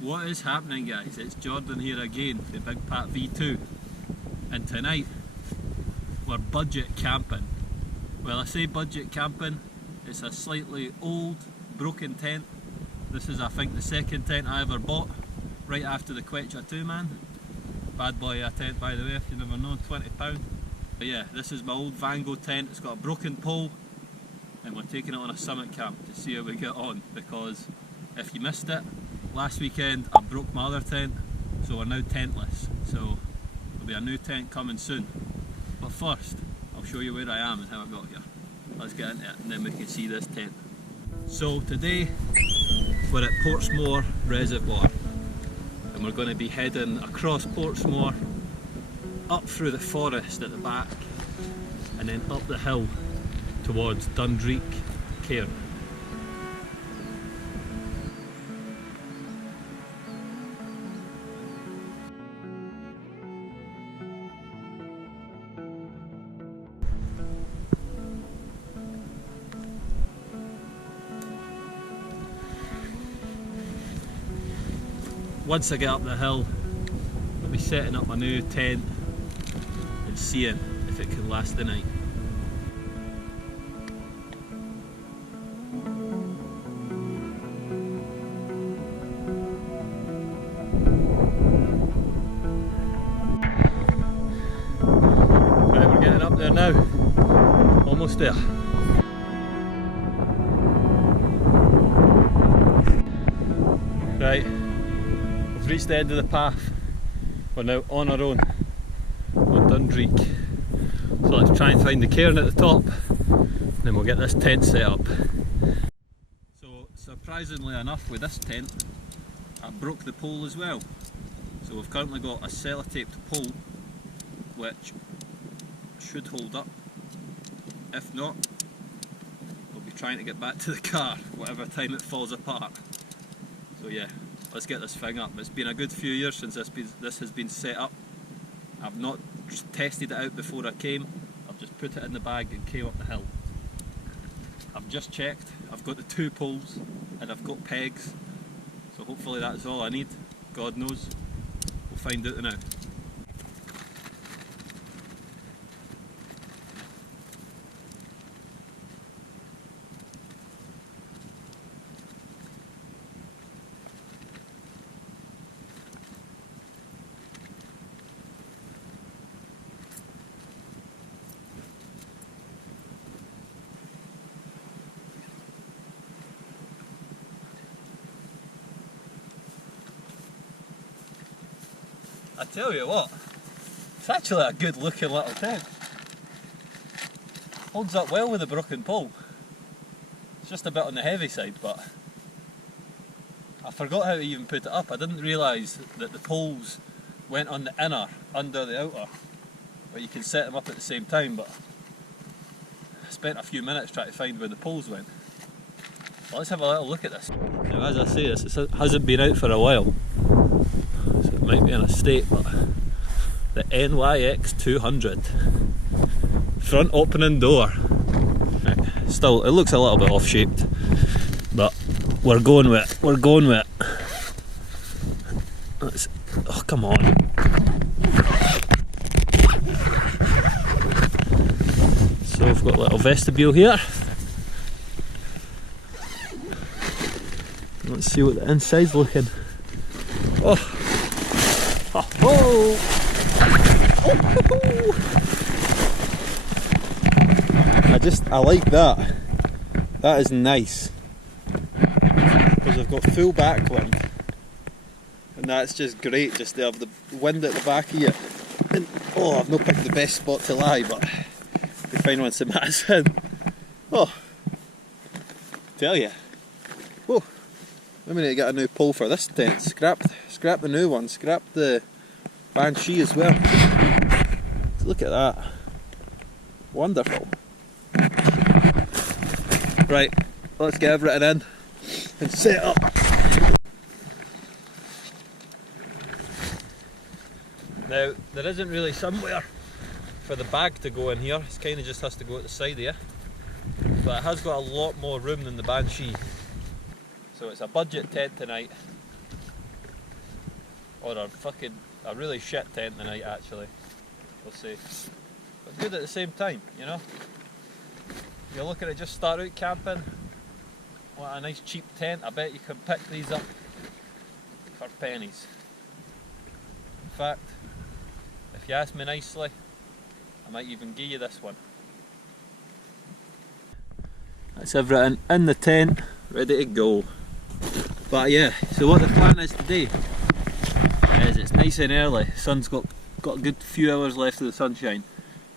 What is happening, guys? It's Jordan here again, the Big Pat V2, and tonight we're budget camping. Well, I say budget camping, it's a slightly old, broken tent. This is, I think, the second tent I ever bought, right after the Quechua 2 man. Bad boy tent, by the way, if you've never known, £20. But yeah, this is my old Vango tent. It's got a broken pole, and we're taking it on a summit camp to see how we get on, because if you missed it, last weekend I broke my other tent, so we're now tentless. So there'll be a new tent coming soon. But first, I'll show you where I am and how I got here. Let's get into it and then we can see this tent. So today we're at Portsmore Reservoir, and we're going to be heading across Portsmore, up through the forest at the back, and then up the hill towards Dundreek Cairn. Once I get up the hill, I'll be setting up my new tent and seeing if it can last the night. Right, we're getting up there now. Almost there. Right. We've reached the end of the path. We're now on our own on Dundreek. So let's try and find the cairn at the top, and then we'll get this tent set up. So surprisingly enough, with this tent, I broke the pole as well. So we've currently got a sellotaped pole which should hold up. If not, we'll be trying to get back to the car whatever time it falls apart. So yeah, let's get this thing up. It's been a good few years since this has been set up. I've not tested it out before I came. I've just put it in the bag and came up the hill. I've just checked. I've got the 2 poles and I've got pegs. So hopefully that's all I need. God knows. We'll find out now. I tell you what, it's actually a good looking little tent. Holds up well with the broken pole. It's just a bit on the heavy side, but I forgot how to even put it up. I didn't realise that the poles went on the inner, under the outer, but you can set them up at the same time. But I spent a few minutes trying to find where the poles went. Well, let's have a little look at this. Now, as I say this, it hasn't been out for a while. Might be in a state, but the NYX 200 front opening door. Right, still, it looks a little bit off shaped, but we're going with it. We're going with it. Oh, come on. So we've got a little vestibule here. Let's see what the inside's looking. Oh. Oh! I like that. That is nice. Because I've got full backwind. And that's just great, just to have the wind at the back of you. And, oh, I've not picked the best spot to lie, but we find once the mat's in. Oh, tell you. Oh, I'm going to get a new pole for this tent. Scrap the new one, scrap the Banshee as well. Look at that. Wonderful. Right, let's get everything in and set up. Now, there isn't really somewhere for the bag to go in here. It kind of just has to go at the side here. But it has got a lot more room than the Banshee. So it's a budget tent tonight. or a really shit tent tonight actually, we'll see. But good at the same time, you know. If you're looking to just start out camping, want a nice cheap tent, I bet you can pick these up for pennies. In fact, if you ask me nicely, I might even give you this one. That's everything in the tent, ready to go. But yeah, so what the plan is today is it's nice and early. Sun's got a good few hours left of the sunshine.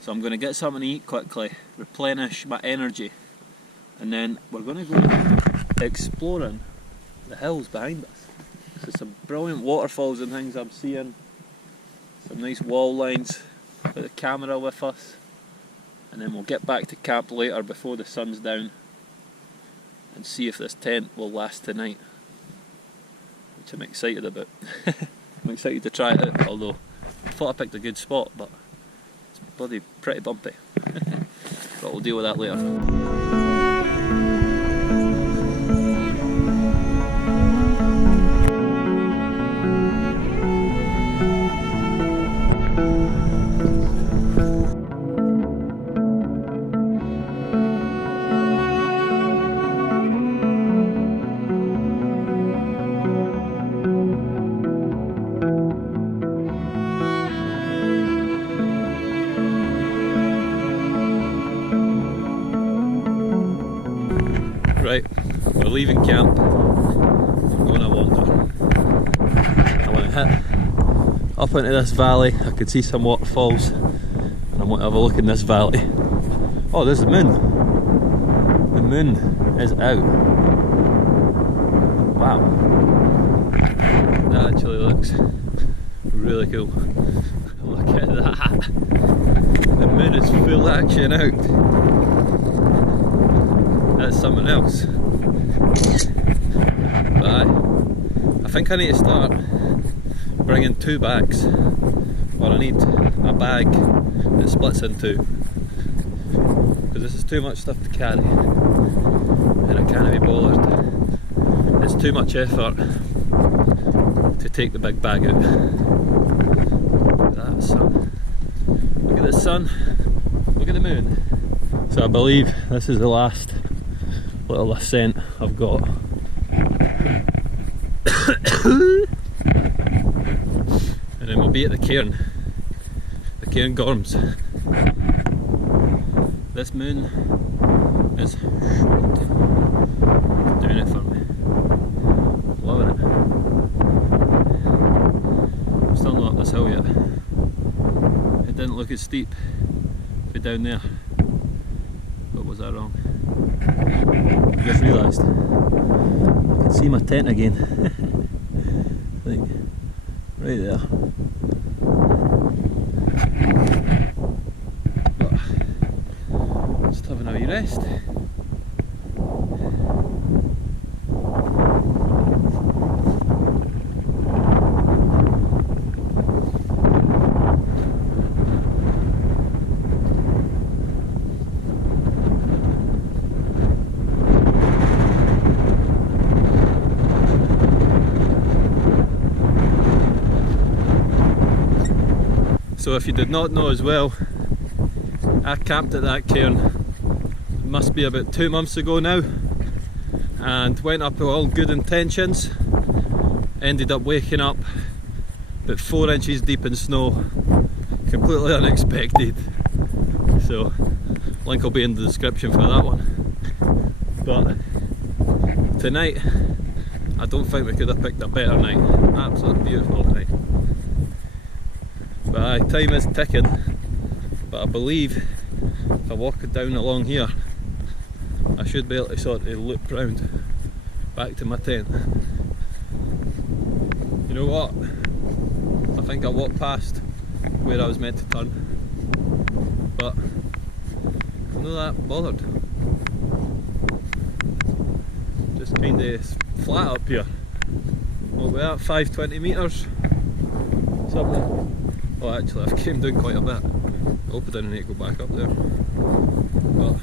So I'm going to get something to eat quickly, replenish my energy, and then we're going to go exploring the hills behind us. So some brilliant waterfalls and things I'm seeing, some nice wall lines, got the camera with us, and then we'll get back to camp later before the sun's down and see if this tent will last tonight, which I'm excited about. I'm excited to try it out, although I thought I picked a good spot, but it's bloody pretty bumpy. But we'll deal with that later. Right, we're leaving camp. I'm going to wander. I want to hit up into this valley. I can see some waterfalls, and I want to have a look in this valley. Oh, there's the moon. The moon is out. Wow, that actually looks really cool. Look at that. The moon is full action out. That's something else. But I think I need to start bringing 2 bags, or I need a bag that splits in 2, because this is too much stuff to carry and I can't be bothered. It's too much effort to take the big bag out. Look at that sun. Look at the sun. Look at the moon. So I believe this is the last little ascent I've got. And then we'll be at the cairn Gorms. This moon is doing it for me. Loving it. I'm still not up this hill yet. It didn't look as steep for down there. But was I wrong? I just realised I can see my tent again. Like right there. But just having a wee rest. So if you did not know as well, I camped at that cairn, it must be about 2 months ago now, and went up with all good intentions, ended up waking up about 4 inches deep in snow, completely unexpected. So link will be in the description for that one. But tonight, I don't think we could have picked a better night. Absolutely beautiful night. But time is ticking, but I believe if I walk down along here, I should be able to sort of loop round back to my tent. You know what? I think I walked past where I was meant to turn, but I'm not that bothered. Just kind of flat up here. What we're at, 520 metres? Something. Oh, actually, I've came down quite a bit. I hope I didn't need to go back up there. But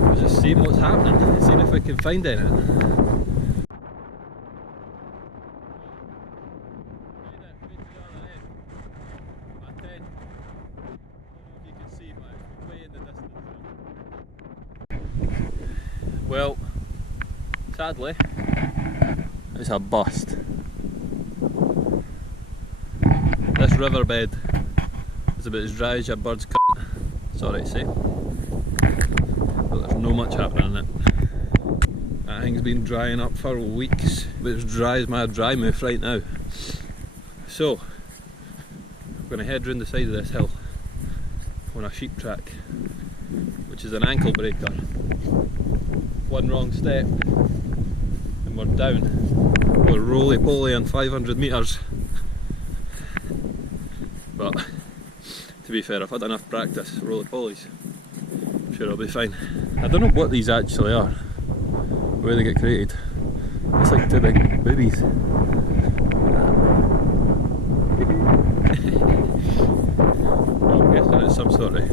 we're just seeing what's happening, seeing if we can find anything. Well, sadly, it's a bust. This riverbed is about as dry as your bird's cunt, sorry to say. But there's no much happening in it. That thing's been drying up for weeks, but it's dry as my dry mouth right now. So, I'm going to head round the side of this hill on a sheep track, which is an ankle breaker. One wrong step and we're down. We're roly-poly on 500 metres. But to be fair, I've had enough practice roly-polies. I'm sure I'll be fine. I don't know what these actually are, where they get created. It's like two big boobies. Well, I'm guessing it's some sort of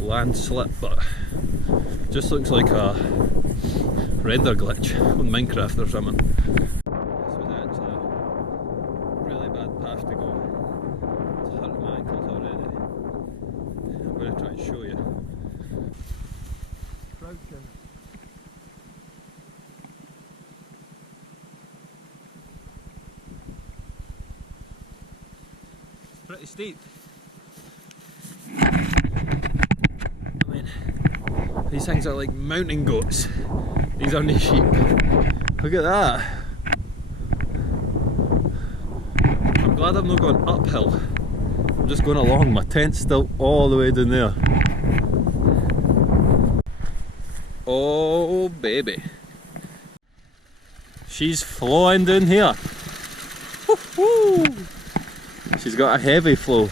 landslip, but it just looks like a render glitch on Minecraft or something. This was actually a really bad path to go. It's hurting my ankles already. I'm going to try and show you. Crouching. Pretty steep. I mean, these things are like mountain goats. These aren't sheep. Look at that. I'm glad I'm not going uphill. I'm just going along. My tent's still all the way down there. Oh baby. She's flowing down here. Woo-hoo. She's got a heavy flow.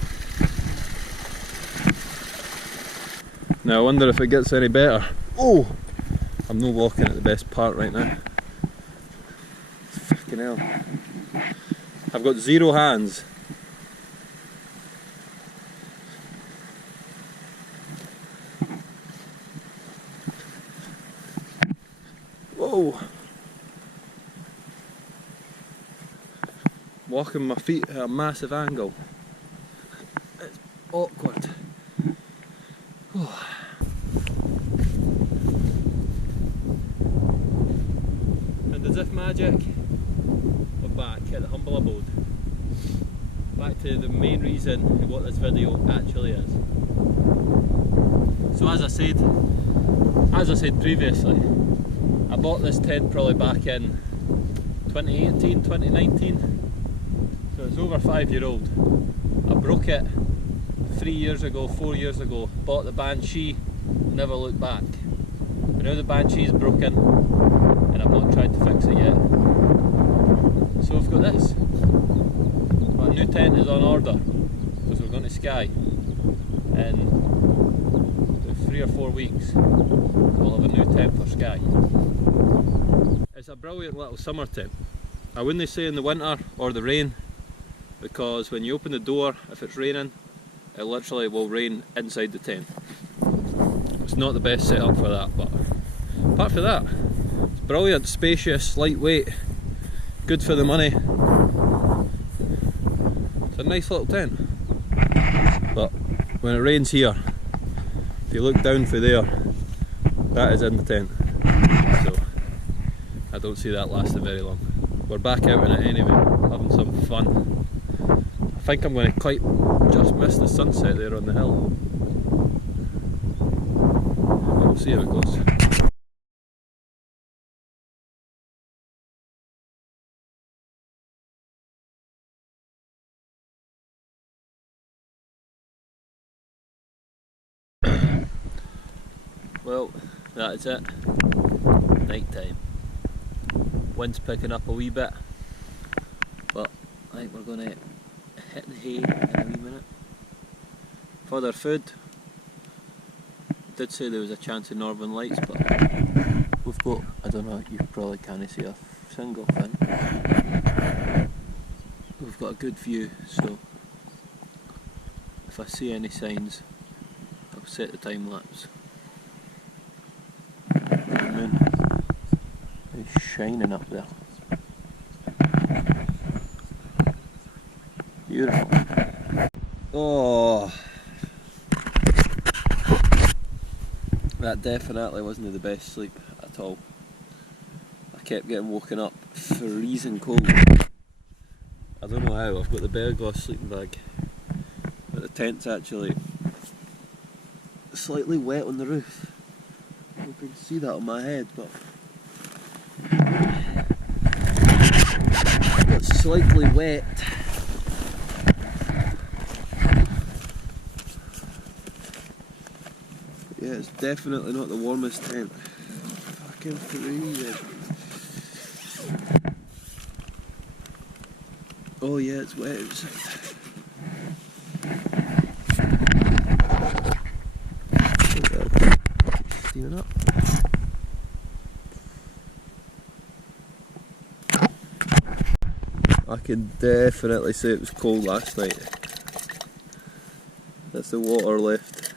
Now I wonder if it gets any better. Oh! I'm not walking at the best part right now. Fucking hell. I've got 0 hands. Whoa! Walking my feet at a massive angle. It's awkward. Oh. And as if magic, we're back at the humble abode. Back to the main reason of what this video actually is. So as I said previously, I bought this tent probably back in 2018, 2019. So it's over 5-year-old. I broke it 3 years ago, 4 years ago, bought the Banshee, never looked back. But now the Banshee is broken and I've not tried to fix it yet. So I've got this. My new tent is on order because we're going to Skye in 3 or 4 weeks. We'll have a new tent for Skye. It's a brilliant little summer tent. I wouldn't say in the winter or the rain, because when you open the door, if it's raining, it literally will rain inside the tent. It's not the best setup for that, but apart from that, it's brilliant, spacious, lightweight, good for the money. It's a nice little tent. But when it rains here, if you look down for there, that is in the tent. So I don't see that lasting very long. We're back out in it anyway, having some fun. I think I'm going to quite just miss the sunset there on the hill. We'll see how it goes. Well, that is it. Night time. Wind's picking up a wee bit, but I think we're going to hit the hay in a wee minute. For their food, did say there was a chance of northern lights, but we've got, I don't know, you probably can't see a single thing. We've got a good view, so if I see any signs, I'll set the time lapse. The moon is shining up there. Beautiful. Oh, that definitely wasn't the best sleep at at all. I kept getting woken up, freezing cold. I don't know how, I've got the bear glass sleeping bag, but the tent's actually slightly wet on the roof. I hope you can see that on my head, but it's slightly wet. Yeah, it's definitely not the warmest tent. Fucking freezing. Oh yeah, it's wet outside. Steaming up. I can definitely say it was cold last night. That's the water left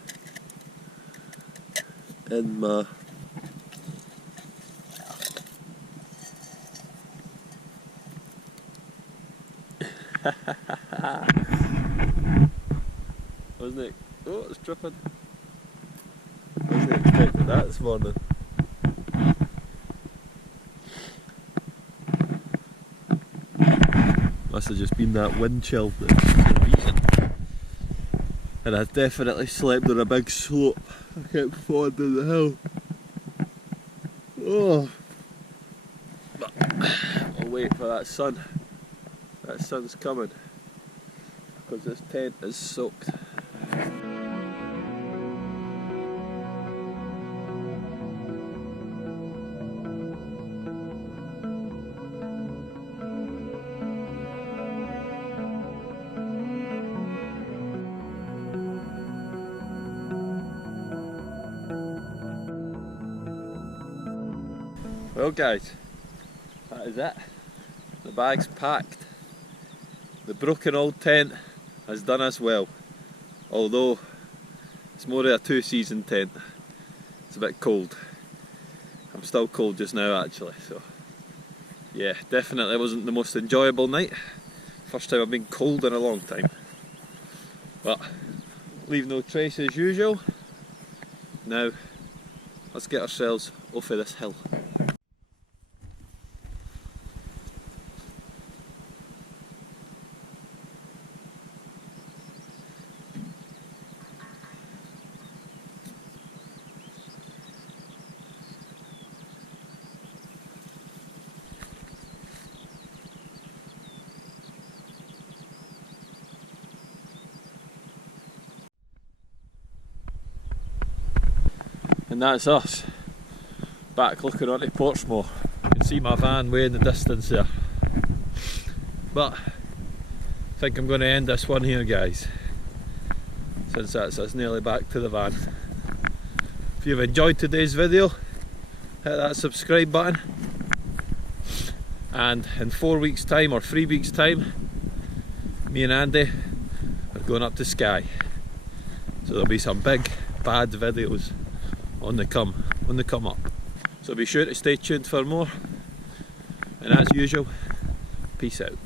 in my wasn't it? Oh, it's dripping. Wasn't expecting that this morning. Must have just been that wind chill that's the reason. And I definitely slept on a big slope. I kept falling down the hill. Oh, but I'll wait for that sun. That sun's coming because this tent is soaked. Well guys, that is it. The bag's packed. The broken old tent has done us well. Although it's more of a two-season tent. It's a bit cold. I'm still cold just now actually, so yeah, definitely wasn't the most enjoyable night. First time I've been cold in a long time. But leave no trace as usual. Now let's get ourselves off of this hill. And that's us, back looking onto Portsmouth. You can see my van way in the distance there. But I think I'm going to end this one here guys, since that's us nearly back to the van. If you've enjoyed today's video, hit that subscribe button. And in 4 weeks time or 3 weeks time, me and Andy are going up to Skye. So there'll be some big bad videos on the come up. So be sure to stay tuned for more, and as usual, peace out.